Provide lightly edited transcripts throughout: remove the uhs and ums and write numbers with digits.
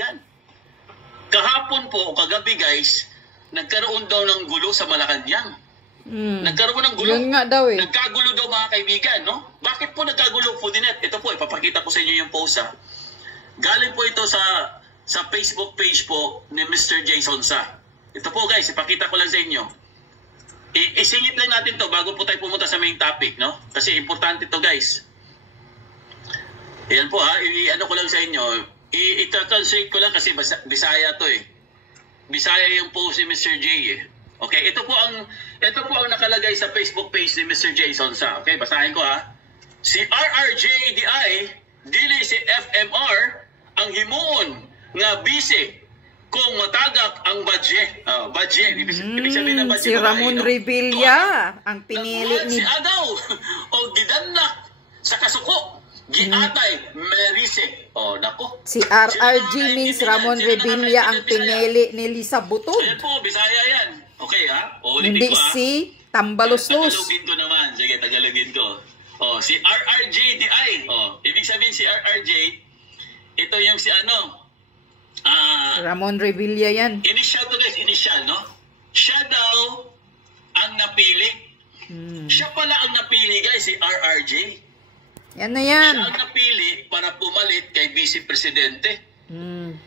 kaibigan. Kahapon po, o kagabi guys, nagkaroon daw ng gulo sa Malacanang. Nagkaroon ng gulo. Yun nga daw eh. Nagkagulo daw mga kaibigan, no? Bakit po nagkagulo po din? Ito po, ipapakita ko sa inyo yung post, ha? Galing po ito sa Facebook page po ni Mr. Jason Sa. Ito po guys, ipakita ko lang sa inyo. Isingit lang natin to bago po tayo pumunta sa main topic, no? Kasi importante to guys. Ayan po ha, ano ko lang sa inyo. I-translate ko lang kasi Bisaya to eh. Bisaya yung post ni Mr. J eh. Okay, ito po ang nakalagay sa Facebook page ni Mr. Jason Sa. Okay, basahin ko ha. Si RRJDI, dili si FMR, ang himuon nga bise kung matagak ang budget. Budget. Ibig sabihin ng budget. Si Ramon Revilla, ang pinili ni... Si Agaw, o gidanak sa kasuko. Giatay, Merise. Nako. Si RRG means Ramon Revilla, ang pinili ni Lisa Butod. Ayan po, Bisaya yan. Okay ha? Hindi si Tambaluslos. Tagalogin ko naman. Sige, tagalogin ko. Si RRJDI. Ibig sabihin si RRJ, ito yung si Ramon Revilla yan. Initial to guys, initial, no? Siya daw ang napili. Siya pala ang napili guys, si RRJ. Yan na yan. Siya ang napili para pumalit kay Vice Presidente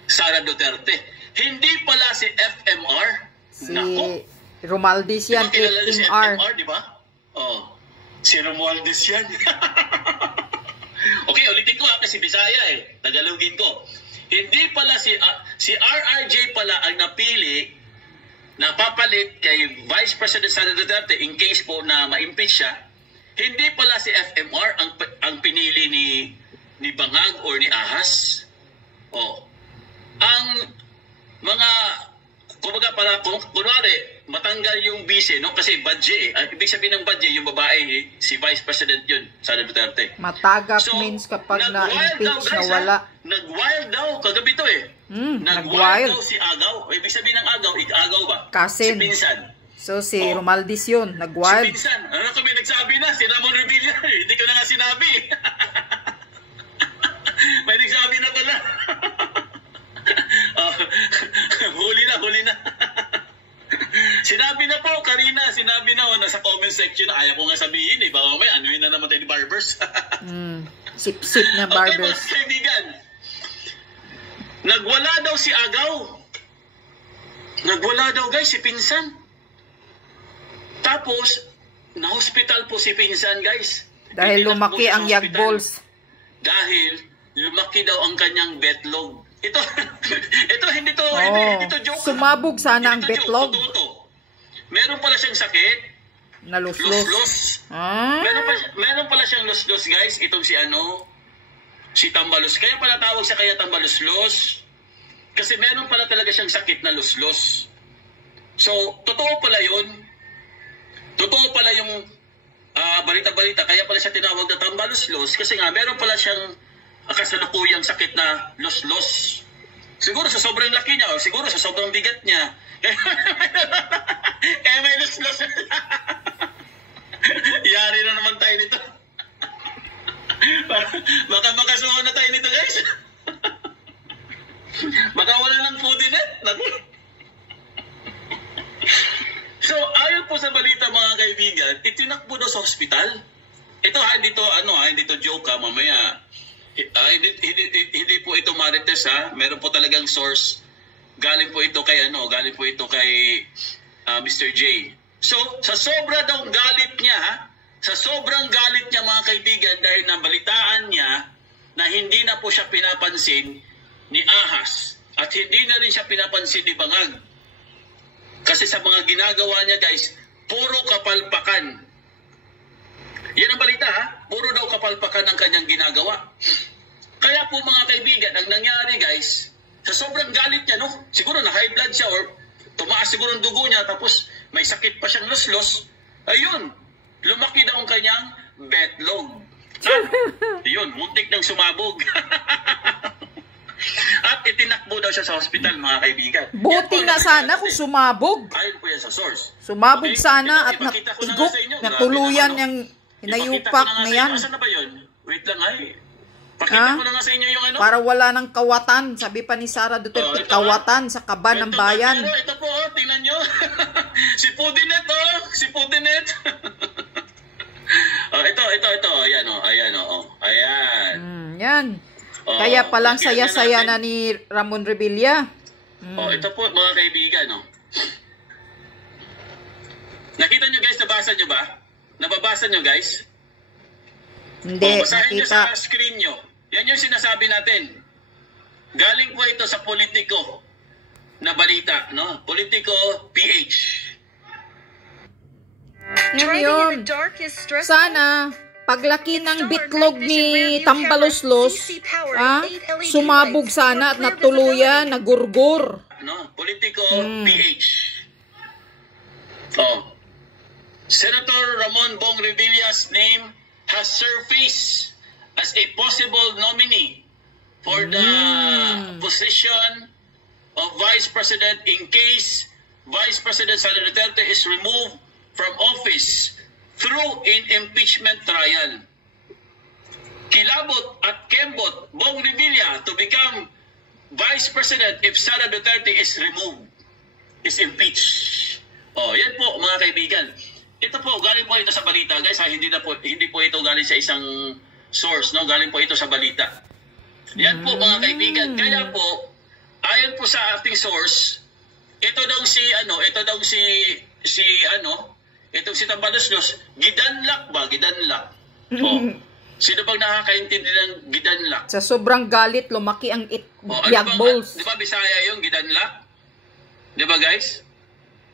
Sara Duterte. Hindi pala si FMR. Si Romualdez yan, FMR. Si FMR, di ba? Si Romualdez yan. Okay, ulitin ko kasi Bisaya eh. Tagalogin ko. Hindi pala si RRJ pala ang napili na papalit kay Vice President Sara Duterte in case po na ma-impeach siya. Hindi pala si FMR ang pinili ni Bangag or ni Ahas. Ang mga kumbaga para kunwari matanggal yung bise, no? Kasi budget eh. Ibig sabihin ng budget, yung babae si Vice President yun, Sara Duterte. Matagak means kapag na-impeach na wala. Nag-wild daw, kagabi to eh. Nag-wild daw si Agaw. Ibig sabihin ng Agaw, Agaw ba? Kasin. Si Pinsan. So si Romualdez yun, nag-wild. Si Pinsan. Ano kami nagsabi na? Si Ramon Revilla. Hindi ko na nga sinabi. May nagsabi na pala. Huli na. Sinabi na po, Karina, sinabi na nasa comment section na ayaw ko nga sabihin eh. Baka may ano yun na naman tayo ni Barbers. Sip-sip na Barbers. Okay, mga kaibigan. Nagwala daw si Agaw. Nagwala daw guys si Pinsan. Tapos, na-hospital po si Pinsan guys. Dahil lumaki ang yag balls. Dahil lumaki daw ang kanyang betlog. Ito hindi to joke. Sumabog sana ang betlog. Meron pala siyang sakit. Naluslos. Meron pala siyang luslos guys. Itong si Tambalos. Kaya pala tawag siya kaya Tambaluslos. Kasi meron pala talaga siyang sakit na luslos. So, totoo pala yun. Totoo pala yung balita-balita. Kaya pala siya tinawag na Tambaluslos. Kasi nga, meron pala siyang kasalukuyang sakit na luslos. Siguro sa sobrang laki niya o siguro sa sobrang bigat niya. Kaya may luslos. Yari na naman tayo nito. Baka makasuhan na tayo nito guys. Baka wala lang food in it. So, ayon po sa balita mga kaibigan, itinakbo daw sa hospital. Ito hindi to joke mamaya. Hindi po ito marites Meron po talagang source. Galing po ito kay Mr. J. So, sa sobrang galit niya mga kaibigan dahil nabalitaan niya na hindi na po siya pinapansin ni Ahas at hindi na rin siya pinapansin ni Bangag. Kasi sa mga ginagawa niya guys, puro kapalpakan. Yan ang balita puro daw kapalpakan ang kanyang ginagawa. Kaya po mga kaibigan, ang nangyari guys, sa sobrang galit niya, siguro na high blood siya or tumaas siguro ang dugo niya tapos may sakit pa siyang luslos. Ayun, lumaki daw ang kanyang betlog. Yun, muntik nang sumabog. At itinakbo daw siya sa hospital mga kaibigan. Buti nga sana kung sumabog. Ayun po yan sa source. Sumabog sana at igok, natuluyan yung hinayupak na yan. Asan na ba yun? Wait lang Pakita ko na nga sa inyo yung ano. Para wala ng kawatan. Sabi pa ni Sara Duterte, kawatan sa kaba ng bayan. Ito po, tingnan nyo. Si Pudinet, si Pudinet. Ito. Ayan, ayan. Yan. Kaya palang saya-saya na ni Ramon Revilla. Ito po, mga kaibigan, Nakita nyo guys, nabasa nyo ba? Nababasa nyo guys? Hindi, basahin nyo nakita. sa screen nyo. Yan yung sinasabi natin. Galing po ito sa Politico na balita, no? Politico PH. Ngayon, sana, paglaki ng bitlog ni Tambaloslos, sumabog sana at natuluyan, nagurgur. No? Politico PH. Senator Ramon Bong Revilla's name has surfaced as a possible nominee for the position of Vice President in case Vice President Sara Duterte is removed from office through an impeachment trial. Kilabot at kembot Bong Revilla to become Vice President if Sara Duterte is removed, is impeached. Yan po mga kaibigan. Ito po, galing po ito sa balita, guys. Hindi po ito galing sa isang source, no? Galing po ito sa balita. Yan po mga kaibigan. Kaya po, ayon po sa ating source, ito daw si Tambaloslos, gidanlak ba? Gidanlak. Sino bang nakakaintindi ng gidanlak? Sa sobrang galit, lumaki ang yagballs. Di ba Bisaya yung gidanlak? Di ba guys?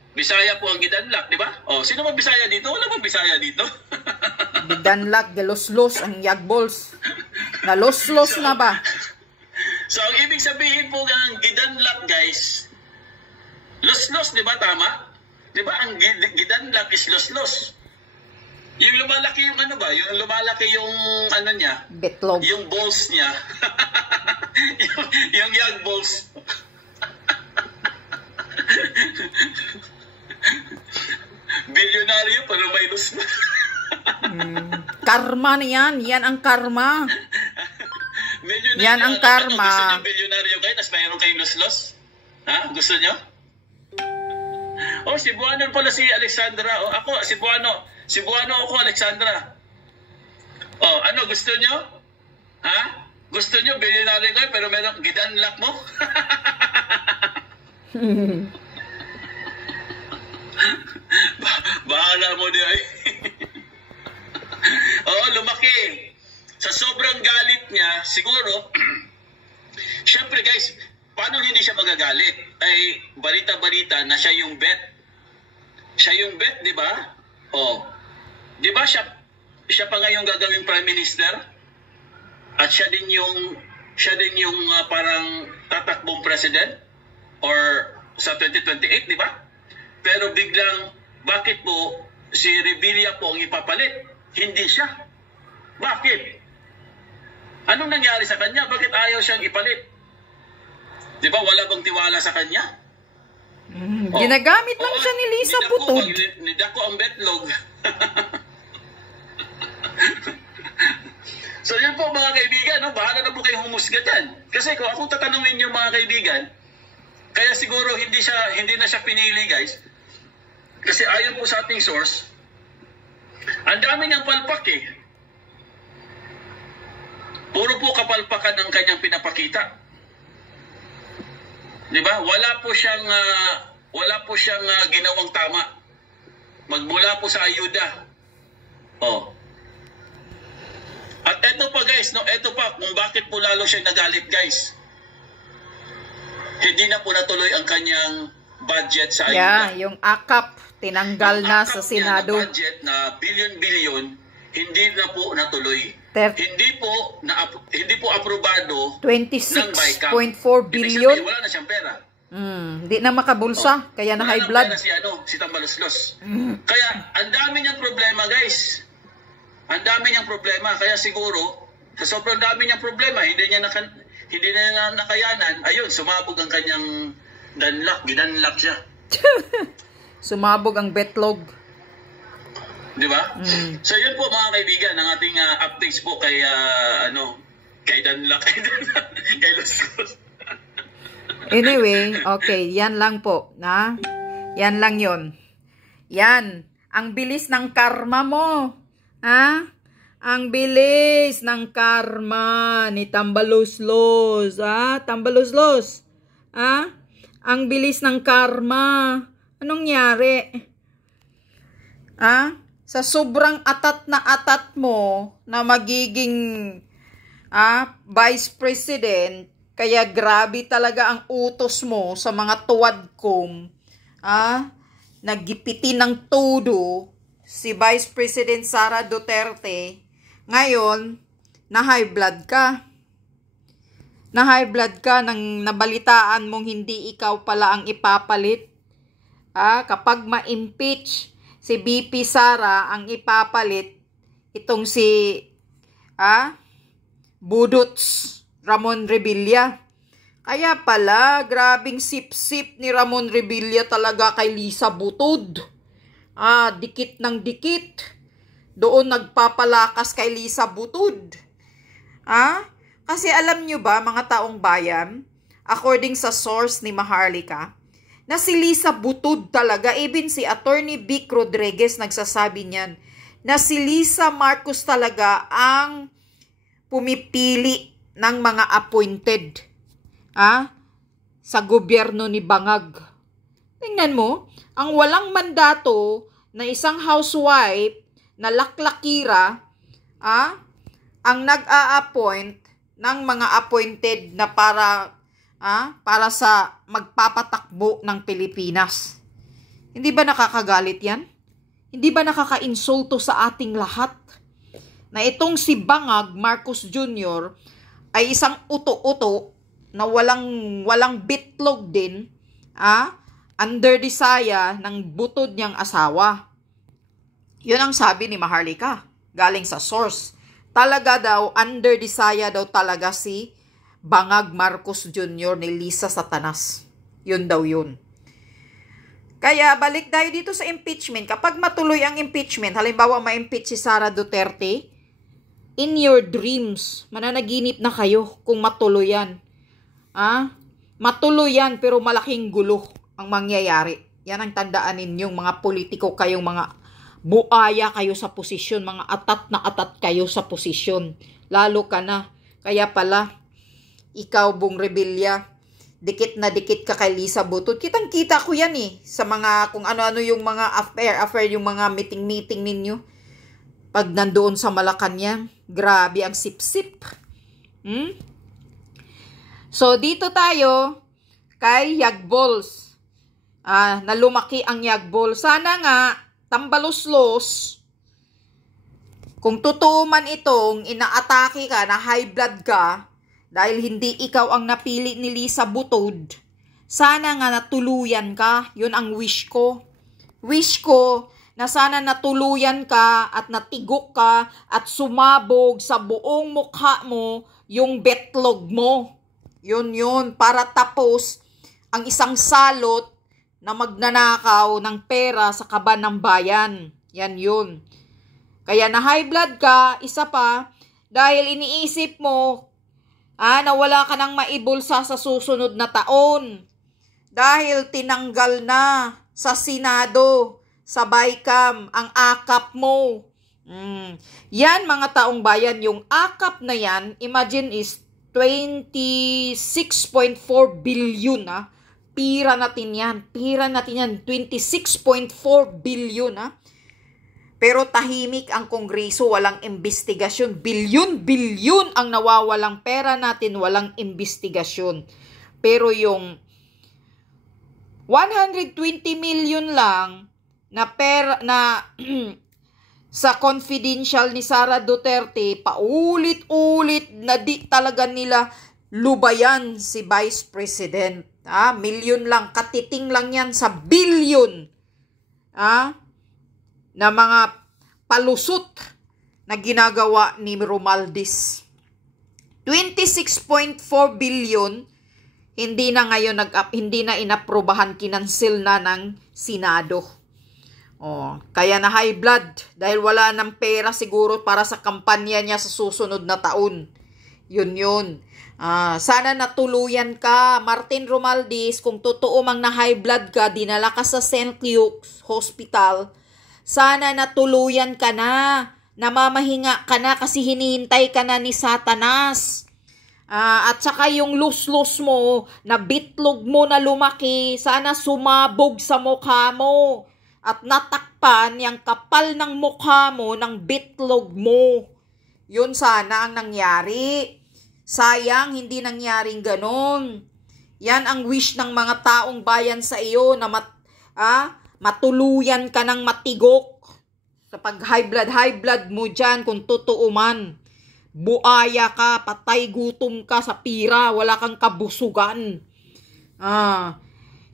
Bisaya po ang gidanlak, di ba? Sino bang Bisaya dito? Wala bang Bisaya dito? Gidanlak, galoslos ang yagballs. Naloslos na ba? So, ang ibig sabihin po ng gidanlak, guys, loslos, di ba? Tama? Di ba? Ang gidanlak is loslos. Yung lumalaki yung ano ba? Yung lumalaki yung ano niya? Bitlog. Yung balls niya. yung yag balls. Bilyonaryo pero may loslos. Karma na yan. Yan ang karma. Yan ang karma. Gusto nyo bilyonaryo kayo tapos mayroon kayong loslos? Ha? Gusto nyo? Cebuano pala si Alexandra. Ako, Cebuano ako, Alexandra. Ano, gusto nyo? Ha? Gusto nyo, bilyonaryo kayo, pero meron, gidanlak mo? Bahala mo di ay. Lumaki. Sa sobrang galit niya, siguro, syempre guys, paano hindi siya magagalit? Ay, balita-balita na siya yung bet. Siya yung bet, di ba? Di ba siya pa ngayong gagawing Prime Minister? At siya din yung parang tatakbong President? Or sa 2028, di ba? Pero biglang, bakit po si Revilla po ang ipapalit? Hindi siya. Bakit? Anong nangyari sa kanya? Bakit ayaw siyang ipalit? Di ba wala bang tiwala sa kanya? Ginagamit lang siya ni Lisa Butod. Nidako ang betlog. So yun po mga kaibigan, bahala na po kayong humusga dyan. Kasi kung akong tatanungin yung mga kaibigan, kaya siguro hindi na siya pinili guys. Kasi ayon po sa ating source, ang dami niyang palpak eh. Puro po kapalpakan ang kanyang pinapakita. Di ba? Wala po siyang ginawang tama. Magmula po sa ayuda. At eto pa guys, eto pa kung bakit po lalo siya nagalit guys. Hindi na po natuloy ang kanyang budget sa ayuda. Yung AKAP tinanggal na sa Senado. Yung budget na bilyon-bilyon, hindi na po natuloy. Hindi po aprobado 26.4 billion. Wala na siyang pera. Hindi na makabulsa, kaya na high blood. Wala na si Tambaloslos. Kaya ang dami niyang problema, guys. Ang dami niyang problema, kaya siguro sa sobrang dami niyang problema, hindi niya nakayanan. Ayun, sumabog ang kanyang gidanlak siya. Sumabog ang betlog. Di ba? So yun po mga kaibigan, ang ating updates po kay Kay Danla, kay Los. Anyway, okay, yan lang po. Yan lang yon. Yan, ang bilis ng karma mo. Ang bilis ng karma ni Tambaloslos. Tambaloslos. Ang bilis ng karma. Anong nyari? Sa sobrang atat na atat mo na magiging Vice President, kaya grabe talaga ang utos mo sa mga tuwadkom. Nagipitin ng todo si Vice President Sara Duterte. Ngayon, na-high blood ka. Na-high blood ka nang nabalitaan mong hindi ikaw pala ang ipapalit. Kapag ma-impeach si BP Sara, ang ipapalit itong si Budots Ramon Revilla. Kaya pala, grabing sip-sip ni Ramon Revilla talaga kay Lisa Butod. Dikit ng dikit. Doon nagpapalakas kay Lisa Butod. Kasi alam nyo ba, mga taong bayan, according sa source ni Maharlika, na si Lisa Butod talaga, even si Attorney Vic Rodriguez nagsasabi niyan, na si Lisa Marcos talaga ang pumipili ng mga appointed sa gobyerno ni Bangag. Tingnan mo, ang walang mandato na isang housewife na laklakira ang nag-a-appoint ng mga appointed na para sa magpapatakbo ng Pilipinas. Hindi ba nakakagalit yan? Hindi ba nakaka-insulto sa ating lahat? Na itong si Bangag Marcos Jr. ay isang uto-uto na walang bitlog din, under the saya ng butod niyang asawa. Yun ang sabi ni Maharlika, galing sa source. Talaga daw, under the saya daw talaga si Bangag Marcos Jr. ni Lisa Satanas. Yun daw yun. Kaya balik tayo dito sa impeachment. Kapag matuloy ang impeachment, halimbawa ma-impeach si Sara Duterte, in your dreams, mananaginip na kayo kung matuloy yan. Matuloy yan pero malaking gulo ang mangyayari. Yan ang tandaan ninyong mga politiko kayong mga buaya kayo sa posisyon, mga atat na atat kayo sa posisyon. Lalo ka na. Kaya pala, ikaw Bong Revilla, dikit na dikit ka kay Lisa Butod. Kitang-kita ko yan sa mga kung ano-ano yung mga affair, yung mga meeting ninyo. Pag nandoon sa Malacanang, grabe ang sip-sip. So, dito tayo kay Yagbols. Na lumaki ang Yagbol. Sana nga, Tambaloslos, kung totoo man itong inaatake ka, na high blood ka, dahil hindi ikaw ang napili ni Lisa Butod, sana nga natuluyan ka. Yun ang wish ko. Wish ko na sana natuluyan ka at natigok ka at sumabog sa buong mukha mo yung betlog mo. Yun. Para tapos ang isang salot na magnanakaw ng pera sa kaban ng bayan. Yan yun. Kaya na high blood ka, isa pa, dahil iniisip mo, na wala ka nang maibulsa sa susunod na taon. Dahil tinanggal na sa Senado, sa BICAM, ang akap mo. Yan mga taong bayan, yung akap na yan, imagine is 26.4 billion Pira natin yan. 26.4 billion Pero tahimik ang Kongreso, walang investigasyon. Bilyon ang nawawalang pera natin, walang investigasyon. Pero yung 120 million lang na pera na sa confidential ni Sara Duterte, paulit-ulit na di talaga nila lubayan si Vice President. Milyon lang, katiting lang yan sa bilyon na mga palusot na ginagawa ni Romualdez. 26.4 billion hindi na ngayon hindi na inaprobahan, kinansil na ng Senado. Kaya na high blood dahil wala ng pera siguro para sa kampanya niya sa susunod na taon. Yun. Sana natuluyan ka, Martin Romualdez, kung totoo mang na high blood ka, dinala ka sa St. Luke's Hospital, sana natuluyan ka na, namamahinga ka na kasi hinihintay ka na ni Satanas. At saka yung lus-lus mo, na bitlog mo na lumaki, sana sumabog sa mukha mo at natakpan yung kapal ng mukha mo ng bitlog mo. Yun sana ang nangyari. Sayang, hindi nangyaring ganon. Yan ang wish ng mga taong bayan sa iyo na matuluyan ka ng matigok. Sa pag high blood mo dyan, kung totoo man. Buaya ka, patay gutom ka sa pira, wala kang kabusugan.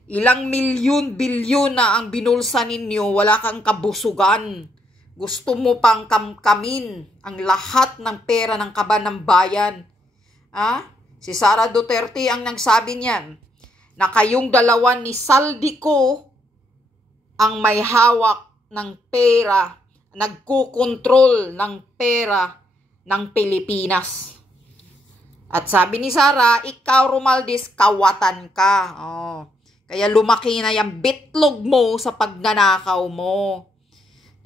Ilang milyon, bilyon na ang binulsa ninyo, wala kang kabusugan. Gusto mo pang kamkamin ang lahat ng pera ng kaban ng bayan. Si Sara Duterte ang nagsabi niyan na kayong dalawa ni Saldico ang may hawak ng pera, nagkukontrol ng pera ng Pilipinas. At sabi ni Sara, ikaw Romualdez, kawatan ka. Kaya lumaki na yung bitlog mo sa pagnanakaw mo.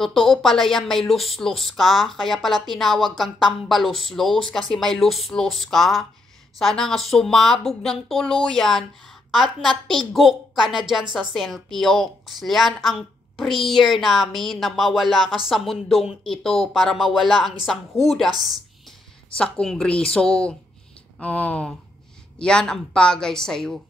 Totoo pala yan, may luslos ka. Kaya pala tinawag kang tambaloslos kasi may luslos ka. Sana nga sumabog ng tuluyan at natigok ka na dyan sa St. Luke's. Yan ang prayer namin na mawala ka sa mundong ito para mawala ang isang Judas sa Kongreso. Yan ang bagay sa'yo.